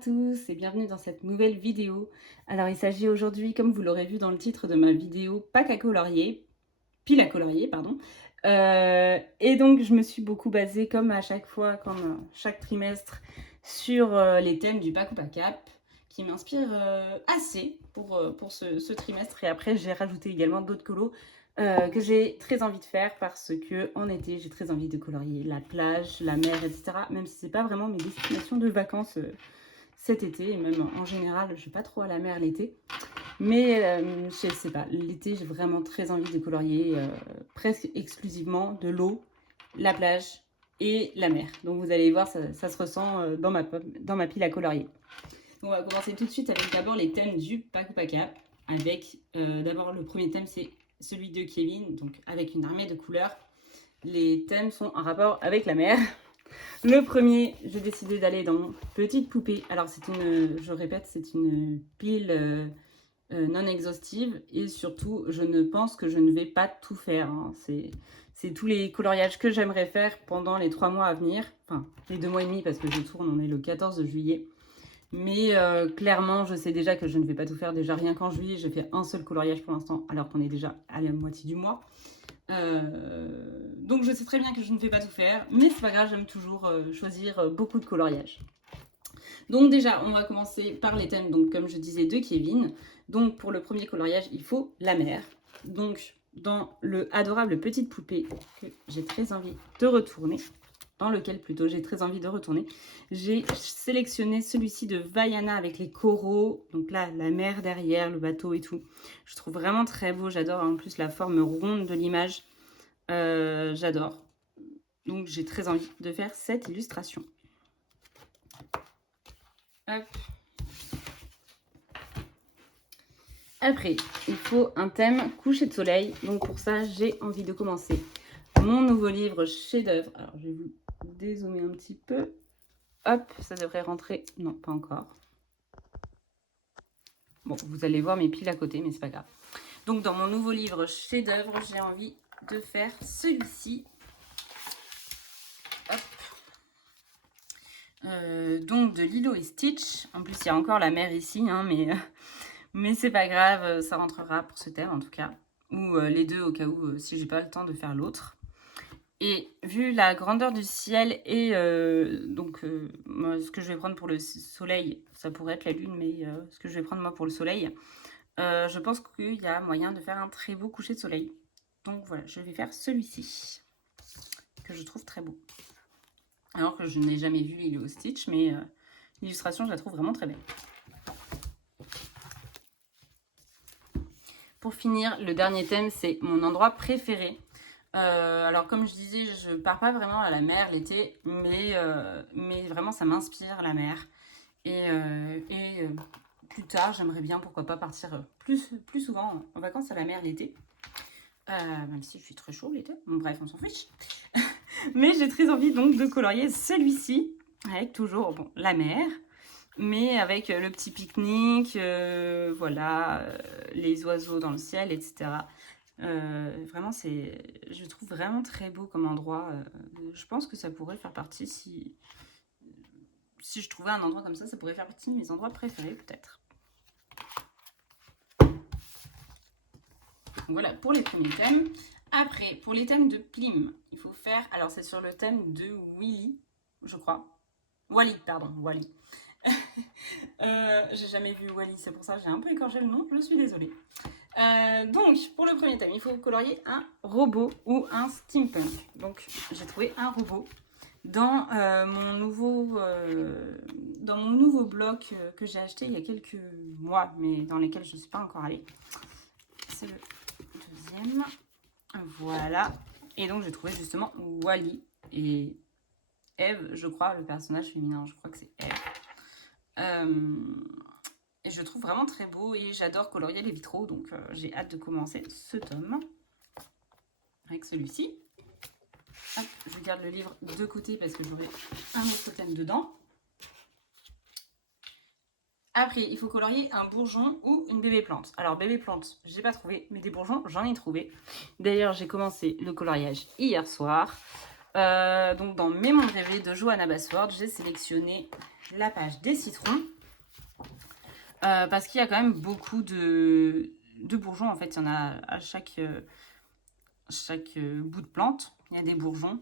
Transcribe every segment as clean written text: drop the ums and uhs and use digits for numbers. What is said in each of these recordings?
tous et bienvenue dans cette nouvelle vidéo. Alors il s'agit aujourd'hui, comme vous l'aurez vu dans le titre de ma vidéo, pack à colorier, pile à colorier, pardon. Et donc je me suis beaucoup basée comme à chaque fois, comme chaque trimestre, sur les thèmes du pack ou pack up qui m'inspirent assez pour ce trimestre. Et après j'ai rajouté également d'autres colos que j'ai très envie de faire parce que en été j'ai très envie de colorier la plage, la mer, etc. Même si c'est pas vraiment mes destinations de vacances cet été, et même en général je vais pas trop à la mer l'été. Mais je sais pas, l'été j'ai vraiment très envie de colorier presque exclusivement de l'eau, la plage et la mer. Donc vous allez voir, ça se ressent dans ma pile à colorier. Donc on va commencer tout de suite avec d'abord les thèmes du pack ou pack up. Avec d'abord le premier thème, c'est celui de Kevin, donc avec une armée de couleurs. Les thèmes sont en rapport avec la mer. Le premier, j'ai décidé d'aller dans mon petite poupée. Alors c'est une, je répète, c'est une pile non exhaustive et surtout, je ne pense que je ne vais pas tout faire. Hein. C'est tous les coloriages que j'aimerais faire pendant les 3 mois à venir. Enfin, les 2 mois et demi parce que je tourne, on est le 14 juillet. Mais clairement, je sais déjà que je ne vais pas tout faire. Déjà, rien qu'en juillet, j'ai fait un seul coloriage pour l'instant, alors qu'on est déjà à la moitié du mois. Donc, je sais très bien que je ne vais pas tout faire, mais c'est pas grave, j'aime toujours choisir beaucoup de coloriages. Donc déjà, on va commencer par les thèmes, donc comme je disais, de Kevin. Donc pour le premier coloriage, il faut la mer. Donc dans le adorable petite poupée que j'ai très envie de retourner, dans lequel plutôt j'ai très envie de retourner, j'ai sélectionné celui-ci de Vaiana avec les coraux. Donc là, la mer derrière, le bateau et tout. Je trouve vraiment très beau, j'adore en plus la forme ronde de l'image. J'adore. Donc j'ai très envie de faire cette illustration. Hop. Après, il faut un thème coucher de soleil. Donc pour ça, j'ai envie de commencer mon nouveau livre chef-d'œuvre. Alors je vais vous dézoomer un petit peu. Hop, ça devrait rentrer. Non, pas encore. Bon, vous allez voir mes piles à côté, mais c'est pas grave. Donc dans mon nouveau livre chef-d'œuvre, j'ai envie de faire celui-ci. Hop. Donc de Lilo et Stitch. En plus, il y a encore la mer ici, hein, mais c'est pas grave, ça rentrera pour ce thème en tout cas. Ou les deux au cas où, si j'ai pas le temps de faire l'autre. Et vu la grandeur du ciel et moi, ce que je vais prendre pour le soleil, ça pourrait être la lune, mais ce que je vais prendre moi pour le soleil, je pense qu'il y a moyen de faire un très beau coucher de soleil. Donc voilà, je vais faire celui-ci, que je trouve très beau. Alors que je n'ai jamais vu Lilo Stitch, mais l'illustration, je la trouve vraiment très belle. Pour finir, le dernier thème, c'est mon endroit préféré. Alors comme je disais, je pars pas vraiment à la mer l'été, mais vraiment ça m'inspire la mer. Et plus tard, j'aimerais bien, pourquoi pas, partir plus souvent en vacances à la mer l'été. Même si je suis très chaud l'été. Bon bref, on s'en fiche. Mais j'ai très envie donc de colorier celui-ci, avec toujours bon, la mer, mais avec le petit pique-nique, voilà, les oiseaux dans le ciel, etc. Vraiment, je trouve vraiment très beau comme endroit. Je pense que ça pourrait faire partie, si je trouvais un endroit comme ça pourrait faire partie de mes endroits préférés peut-être. Voilà pour les premiers thèmes. Après, pour les thèmes de Plim, il faut faire... Alors, c'est sur le thème de Willy, je crois. Wally, pardon, Wally. J'ai jamais vu Wally, c'est pour ça que j'ai un peu écorché le nom, je suis désolée. Donc, pour le premier thème, il faut colorier un robot ou un steampunk. Donc, j'ai trouvé un robot dans mon nouveau bloc que j'ai acheté il y a quelques mois, mais dans lesquels je ne suis pas encore allée. C'est le deuxième. Voilà. Et donc, j'ai trouvé justement Wally et Eve, je crois, le personnage féminin. Je crois que c'est Eve. Et je trouve vraiment très beau et j'adore colorier les vitraux. Donc, j'ai hâte de commencer ce tome avec celui-ci. Hop, je garde le livre de côté parce que j'aurai un autre thème dedans. Après, il faut colorier un bourgeon ou une bébé plante. Alors, bébé plante, j'ai pas trouvé, mais des bourgeons, j'en ai trouvé. D'ailleurs, j'ai commencé le coloriage hier soir. Donc, dans Mes mondes rêvés de Johanna Basford, j'ai sélectionné la page des citrons. Parce qu'il y a quand même beaucoup de bourgeons. En fait, il y en a à chaque bout de plante. Il y a des bourgeons.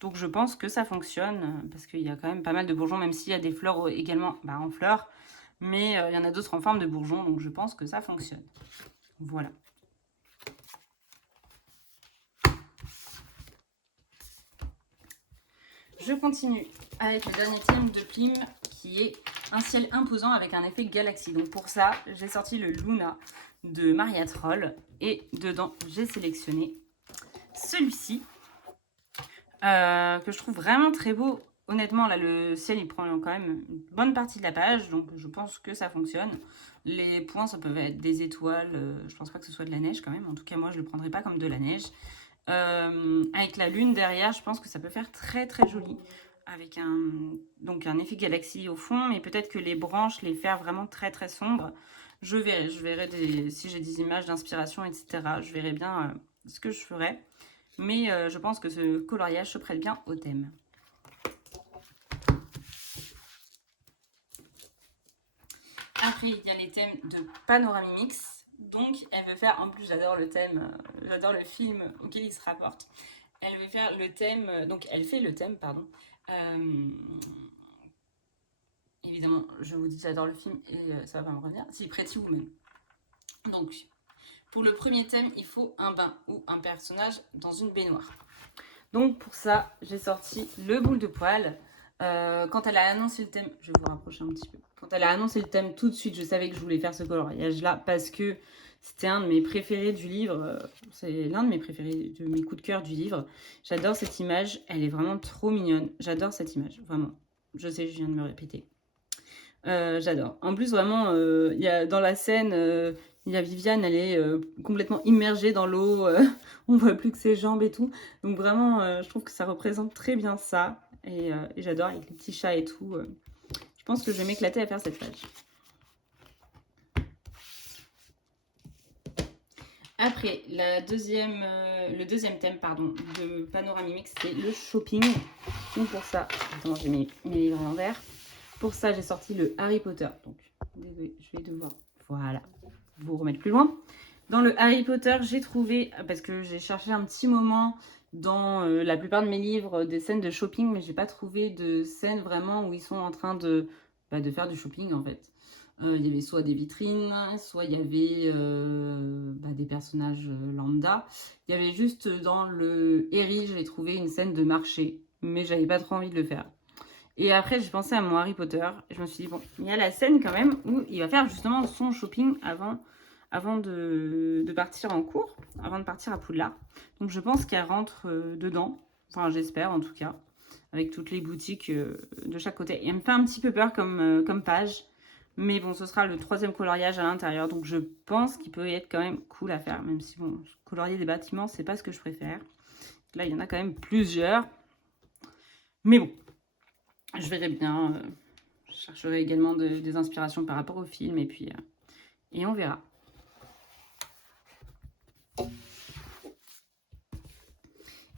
Donc je pense que ça fonctionne parce qu'il y a quand même pas mal de bourgeons, même s'il y a des fleurs également en fleurs. Mais il y en a d'autres en forme de bourgeons, donc je pense que ça fonctionne. Voilà. Je continue avec le dernier thème de Plim qui est un ciel imposant avec un effet galaxie. Donc pour ça, j'ai sorti le Luna de Maria Troll et dedans, j'ai sélectionné celui-ci que je trouve vraiment très beau. Honnêtement, là, le ciel, il prend quand même une bonne partie de la page, donc je pense que ça fonctionne. Les points, ça peut être des étoiles. Je pense pas que ce soit de la neige quand même. En tout cas, moi, je le prendrai pas comme de la neige. Avec la lune derrière, je pense que ça peut faire très très joli. Avec un effet galaxie au fond, mais peut-être que les branches les faire vraiment très très sombres. Je verrai si j'ai des images d'inspiration, etc. Je verrai bien ce que je ferai. Mais je pense que ce coloriage se prête bien au thème. Après, il y a les thèmes de Panoramimix. Donc, elle veut faire, en plus j'adore le thème, j'adore le film auquel il se rapporte. Elle veut faire le thème, donc elle fait le thème, pardon. Évidemment, je vous dis j'adore le film et ça va pas me revenir. Si, Pretty Woman. Donc, pour le premier thème, il faut un bain ou un personnage dans une baignoire. Donc pour ça, j'ai sorti le boule de poil. Quand elle a annoncé le thème, je vais vous rapprocher un petit peu. Quand elle a annoncé le thème, tout de suite, je savais que je voulais faire ce coloriage-là parce que c'était un de mes préférés du livre. C'est l'un de mes préférés, de mes coups de cœur du livre. J'adore cette image. Elle est vraiment trop mignonne. J'adore cette image, vraiment. Je sais, je viens de me répéter. J'adore. En plus, vraiment, y a, dans la scène, il y a Viviane, elle est complètement immergée dans l'eau. On voit plus que ses jambes et tout. Donc vraiment, je trouve que ça représente très bien ça. Et j'adore avec les petits chats et tout. Je pense que je vais m'éclater à faire cette page. Après, le deuxième thème de Panoramimix, c'est le shopping. Donc pour ça, attends, j'ai mis mes livres à l'envers. Pour ça, j'ai sorti le Harry Potter. Donc, désolé, je vais devoir, voilà, vous remettre plus loin. Dans le Harry Potter, j'ai trouvé, parce que j'ai cherché un petit moment dans la plupart de mes livres des scènes de shopping, mais j'ai pas trouvé de scènes vraiment où ils sont en train de faire du shopping en fait. Il y avait soit des vitrines, soit il y avait des personnages lambda. Il y avait juste dans le Harry, j'ai trouvé une scène de marché, mais j'avais pas trop envie de le faire. Et après, j'ai pensé à mon Harry Potter. Je me suis dit, bon, il y a la scène quand même où il va faire justement son shopping avant de partir en cours, avant de partir à Poudlard. Donc je pense qu'elle rentre dedans, enfin j'espère en tout cas, avec toutes les boutiques de chaque côté. Et elle me fait un petit peu peur comme page, mais bon, ce sera le troisième coloriage à l'intérieur, donc je pense qu'il peut être quand même cool à faire, même si bon, colorier des bâtiments, c'est pas ce que je préfère. Là, il y en a quand même plusieurs, mais bon. Je verrai bien, je chercherai également des inspirations par rapport au film et puis et on verra.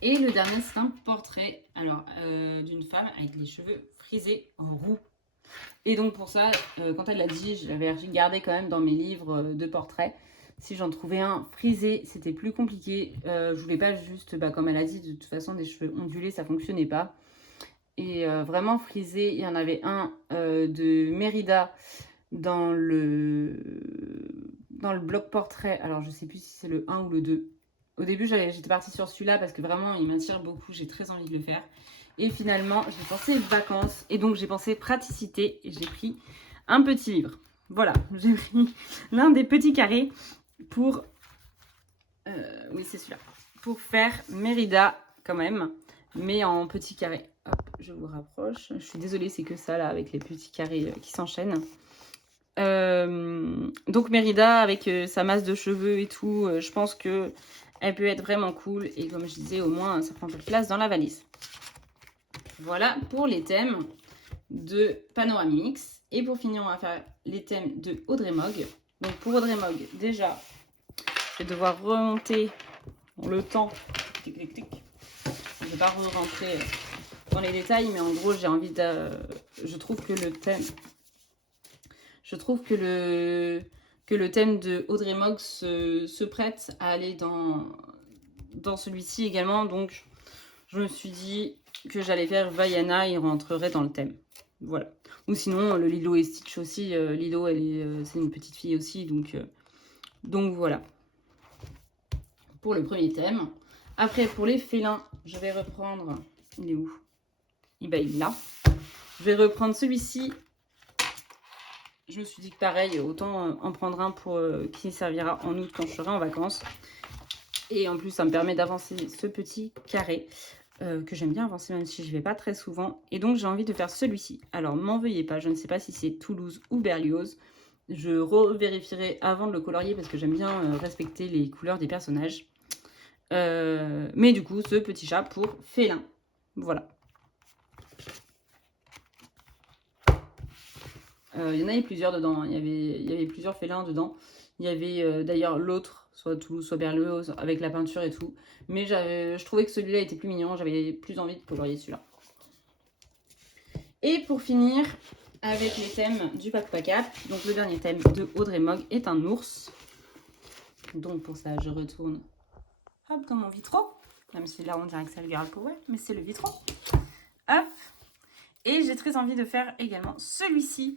Et le dernier, c'est un portrait d'une femme avec les cheveux frisés en roux. Et donc pour ça, quand elle l'a dit, je l'avais regardé quand même dans mes livres de portraits. Si j'en trouvais un frisé, c'était plus compliqué. Je voulais pas juste, comme elle a dit, de toute façon des cheveux ondulés, ça fonctionnait pas. Et vraiment frisé, il y en avait un de Mérida dans le bloc portrait. Alors je sais plus si c'est le 1 ou le 2. Au début j'étais partie sur celui-là parce que vraiment il m'attire beaucoup, j'ai très envie de le faire. Et finalement j'ai pensé vacances et donc j'ai pensé praticité et j'ai pris un petit livre. Voilà, j'ai pris l'un des petits carrés pour... oui c'est celui-là. Pour faire Mérida quand même, mais en petits carrés. Hop, je vous rapproche. Je suis désolée, c'est que ça là, avec les petits carrés qui s'enchaînent. Donc Mérida, avec sa masse de cheveux et tout, je pense que elle peut être vraiment cool. Et comme je disais, au moins, ça prend un peu de place dans la valise. Voilà pour les thèmes de Panoramimix. Et pour finir, on va faire les thèmes de Audrey Mogg. Donc pour Audrey Mogg, déjà, je vais devoir remonter le temps. Tic, tic, tic. Je ne vais pas re-rentrer dans les détails, mais en gros, j'ai envie de... Je trouve que le thème... Je trouve que le thème de Audrey Mogg se prête à aller dans celui-ci également. Donc, je me suis dit que j'allais faire Vaiana, il rentrerait dans le thème. Voilà. Ou sinon, le Lilo et Stitch aussi. Lilo, c'est une petite fille aussi. Donc voilà. Pour le premier thème. Après, pour les félins, je vais reprendre... Il est où? Il est là. Je vais reprendre celui-ci. Je me suis dit que pareil, autant en prendre un pour qui servira en août quand je serai en vacances. Et en plus, ça me permet d'avancer ce petit carré que j'aime bien avancer même si je ne vais pas très souvent. Et donc, j'ai envie de faire celui-ci. Alors, m'en veuillez pas, je ne sais pas si c'est Toulouse ou Berlioz. Je revérifierai avant de le colorier parce que j'aime bien respecter les couleurs des personnages. Mais du coup, ce petit chat pour félin. Voilà. Il y en avait plusieurs dedans. Il y avait plusieurs félins dedans. Il y avait d'ailleurs l'autre, soit Toulouse, soit Berlioz, avec la peinture et tout. Mais je trouvais que celui-là était plus mignon. J'avais plus envie de colorier celui-là. Et pour finir, avec les thèmes du Pack Pack. Donc le dernier thème de Audrey Mogg est un ours. Donc pour ça, je retourne hop, dans mon vitraux. Même si là, on dirait que c'est le Girl Power, mais c'est le vitraux. Hop. Et j'ai très envie de faire également celui-ci,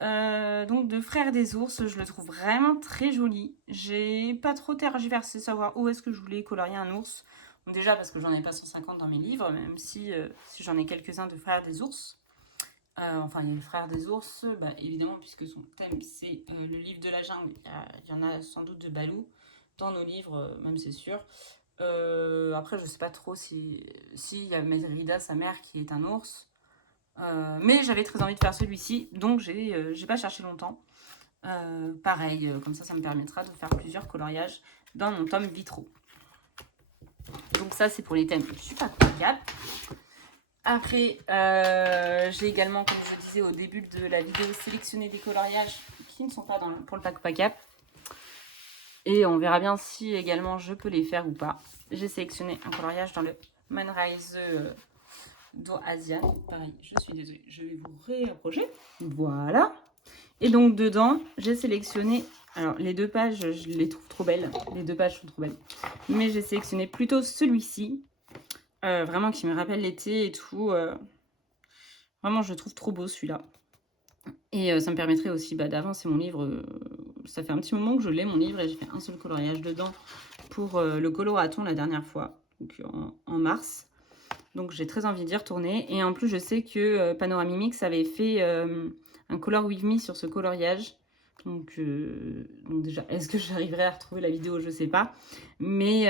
donc de Frères des ours. Je le trouve vraiment très joli. J'ai pas trop tergiversé savoir où est-ce que je voulais colorier un ours. Donc déjà parce que j'en ai pas 150 dans mes livres, même si j'en ai quelques-uns de Frères des ours. Enfin, il y a le Frères des ours, bah, évidemment, puisque son thème c'est le livre de la jungle. Il y en a sans doute de Balou dans nos livres, même c'est sûr. Après, je sais pas trop si il y a Mérida, sa mère, qui est un ours. Mais j'avais très envie de faire celui-ci, donc j'ai pas cherché longtemps. Pareil, comme ça me permettra de faire plusieurs coloriages dans mon tome vitraux. Donc ça, c'est pour les thèmes super complicables. Après, j'ai également, comme je disais au début de la vidéo, sélectionné des coloriages qui ne sont pas pour le Pack Pack. Et on verra bien si également je peux les faire ou pas. J'ai sélectionné un coloriage dans le Manrise d'Asian. Pareil, je suis désolée, je vais vous réapprocher. Voilà. Et donc dedans, j'ai sélectionné... Alors les deux pages, je les trouve trop belles. Les deux pages sont trop belles. Mais j'ai sélectionné plutôt celui-ci. Vraiment qui me rappelle l'été et tout. Vraiment, je le trouve trop beau celui-là. Et ça me permettrait aussi d'avancer mon livre. Ça fait un petit moment que je l'ai, mon livre, et j'ai fait un seul coloriage dedans pour le coloraton la dernière fois, donc en mars. Donc j'ai très envie d'y retourner. Et en plus, je sais que Panoramimix avait fait un Color With Me sur ce coloriage. Donc déjà, est-ce que j'arriverai à retrouver la vidéo? Je sais pas. Mais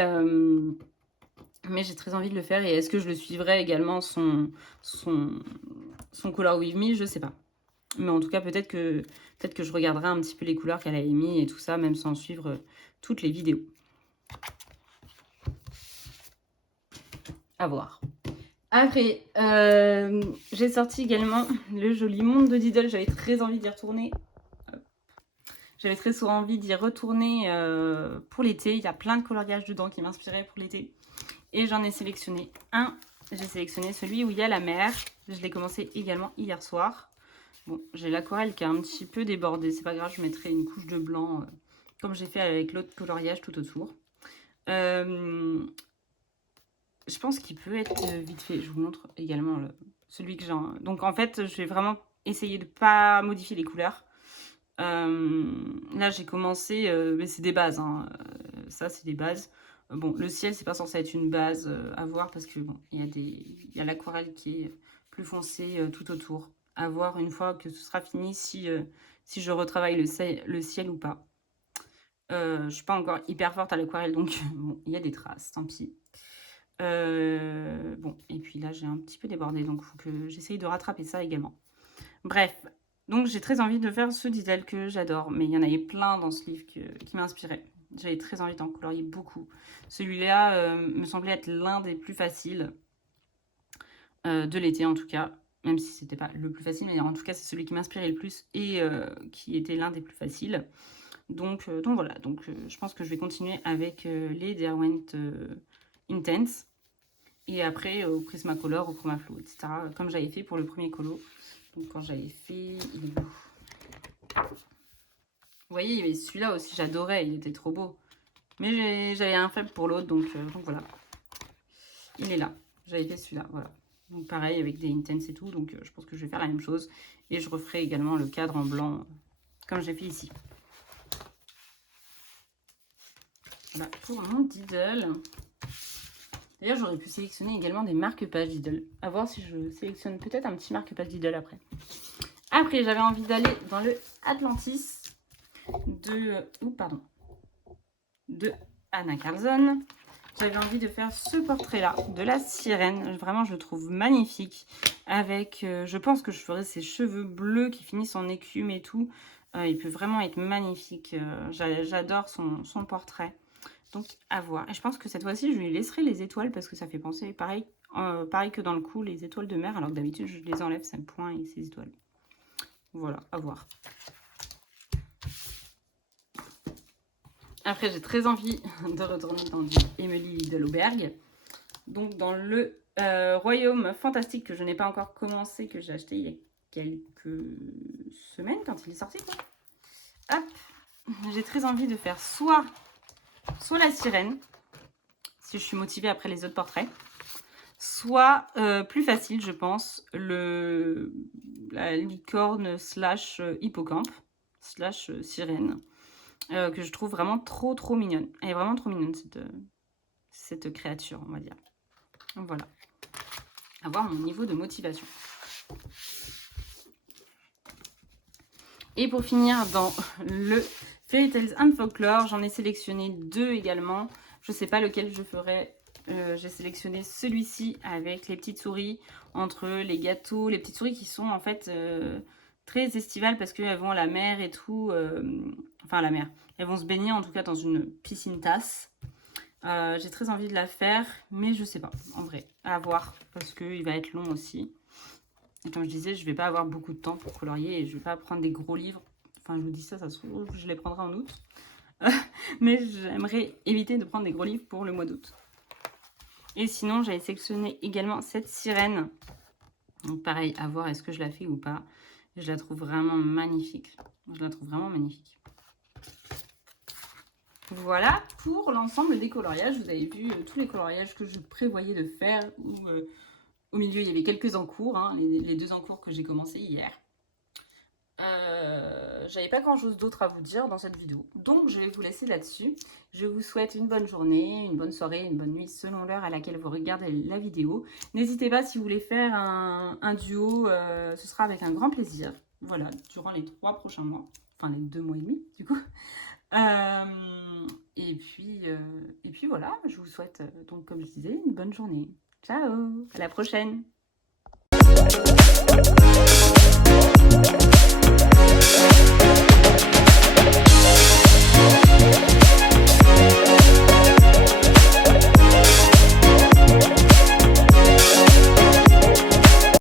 j'ai très envie de le faire. Et est-ce que je le suivrai également son Color With Me? Je sais pas. Mais en tout cas, peut-être que je regarderai un petit peu les couleurs qu'elle a émis et tout ça, même sans suivre toutes les vidéos. À voir. Après, j'ai sorti également le joli monde de Diddle. J'avais très envie d'y retourner. J'avais très souvent envie d'y retourner pour l'été. Il y a plein de coloriages dedans qui m'inspiraient pour l'été. Et j'en ai sélectionné un. J'ai sélectionné celui où il y a la mer. Je l'ai commencé également hier soir. Bon, j'ai l'aquarelle qui est un petit peu débordée. C'est pas grave, je mettrai une couche de blanc comme j'ai fait avec l'autre coloriage tout autour. Je pense qu'il peut être vite fait. Je vous montre également celui que j'ai. Donc en fait, je vais vraiment essayer de ne pas modifier les couleurs. Là, j'ai commencé, mais c'est des bases. Hein. Ça, c'est des bases. Bon, le ciel, c'est pas censé être une base à voir parce que bon, il y a l'aquarelle qui est plus foncée tout autour. À voir une fois que ce sera fini si je retravaille le ciel ou pas. Je suis pas encore hyper forte à l'aquarelle, donc bon, il y a des traces, tant pis. Bon, et puis là, j'ai un petit peu débordé, donc il faut que j'essaye de rattraper ça également. Bref, donc j'ai très envie de faire ce detail que j'adore, mais il y en avait plein dans ce livre qui m'inspirait. J'avais très envie d'en colorier beaucoup. Celui-là me semblait être l'un des plus faciles de l'été en tout cas, même si c'était pas le plus facile, mais en tout cas c'est celui qui m'inspirait le plus et qui était l'un des plus faciles. Donc voilà, je pense que je vais continuer avec les Derwent Intense. Et après au Prismacolor, au Chromaflow, etc. Comme j'avais fait pour le premier colo. Donc quand j'avais fait... Il est où? Vous voyez, il y avait celui-là aussi, j'adorais, il était trop beau. Mais j'avais un faible pour l'autre, donc voilà. Il est là. J'avais fait celui-là, voilà. Donc pareil, avec des intense et tout, donc je pense que je vais faire la même chose. Et je referai également le cadre en blanc, comme j'ai fait ici. Voilà, pour mon Diddle. D'ailleurs, j'aurais pu sélectionner également des marque-pages Diddle. À voir si je sélectionne peut-être un petit marque-page Diddle après. Après, j'avais envie d'aller dans le Atlantis de Anna Carlson. J'avais envie de faire ce portrait-là de la sirène. Vraiment, je le trouve magnifique. Avec, je pense que je ferai ses cheveux bleus qui finissent en écume et tout. Il peut vraiment être magnifique. J'adore son portrait. Donc, à voir. Et je pense que cette fois-ci, je lui laisserai les étoiles parce que ça fait penser, pareil que dans le coup, les étoiles de mer. Alors que d'habitude, je les enlève, ses points et ses étoiles. Voilà, à voir. Après, j'ai très envie de retourner dans du Emily de l'Auberge. Donc, dans le Royaume Fantastique que je n'ai pas encore commencé, que j'ai acheté il y a quelques semaines quand il est sorti, quoi. Hop, j'ai très envie de faire soit la sirène, si je suis motivée après les autres portraits, soit plus facile, je pense, la licorne slash hippocampe slash sirène. Que je trouve vraiment trop mignonne. Elle est vraiment trop mignonne, cette créature, on va dire. Donc voilà. À voir mon niveau de motivation. Et pour finir, dans le Fairy Tales and Folklore, j'en ai sélectionné 2 également. Je ne sais pas lequel je ferai. J'ai sélectionné celui-ci avec les petites souris, entre les gâteaux, les petites souris qui sont en fait... très estivales parce qu'elles vont à la mer et tout, enfin à la mer, elles vont se baigner en tout cas dans une piscine tasse. J'ai très envie de la faire, mais je sais pas, en vrai, à voir, parce qu'il va être long aussi. Et comme je disais, je vais pas avoir beaucoup de temps pour colorier et je vais pas prendre des gros livres. Enfin, je vous dis ça se trouve, je les prendrai en août. Mais j'aimerais éviter de prendre des gros livres pour le mois d'août. Et sinon, j'avais sélectionné également cette sirène. Donc pareil, à voir est-ce que je la fais ou pas. Je la trouve vraiment magnifique. Je la trouve vraiment magnifique. Voilà pour l'ensemble des coloriages. Vous avez vu tous les coloriages que je prévoyais de faire. Au milieu, il y avait quelques en cours. Hein, les 2 en cours que j'ai commencé hier. J'avais pas grand chose d'autre à vous dire dans cette vidéo. Donc, je vais vous laisser là-dessus. Je vous souhaite une bonne journée, une bonne soirée, une bonne nuit selon l'heure à laquelle vous regardez la vidéo. N'hésitez pas si vous voulez faire un duo, ce sera avec un grand plaisir. Voilà, durant les 3 prochains mois. Enfin, les 2 mois et demi, du coup. Et puis voilà, je vous souhaite, donc comme je disais, une bonne journée. Ciao, à la prochaine.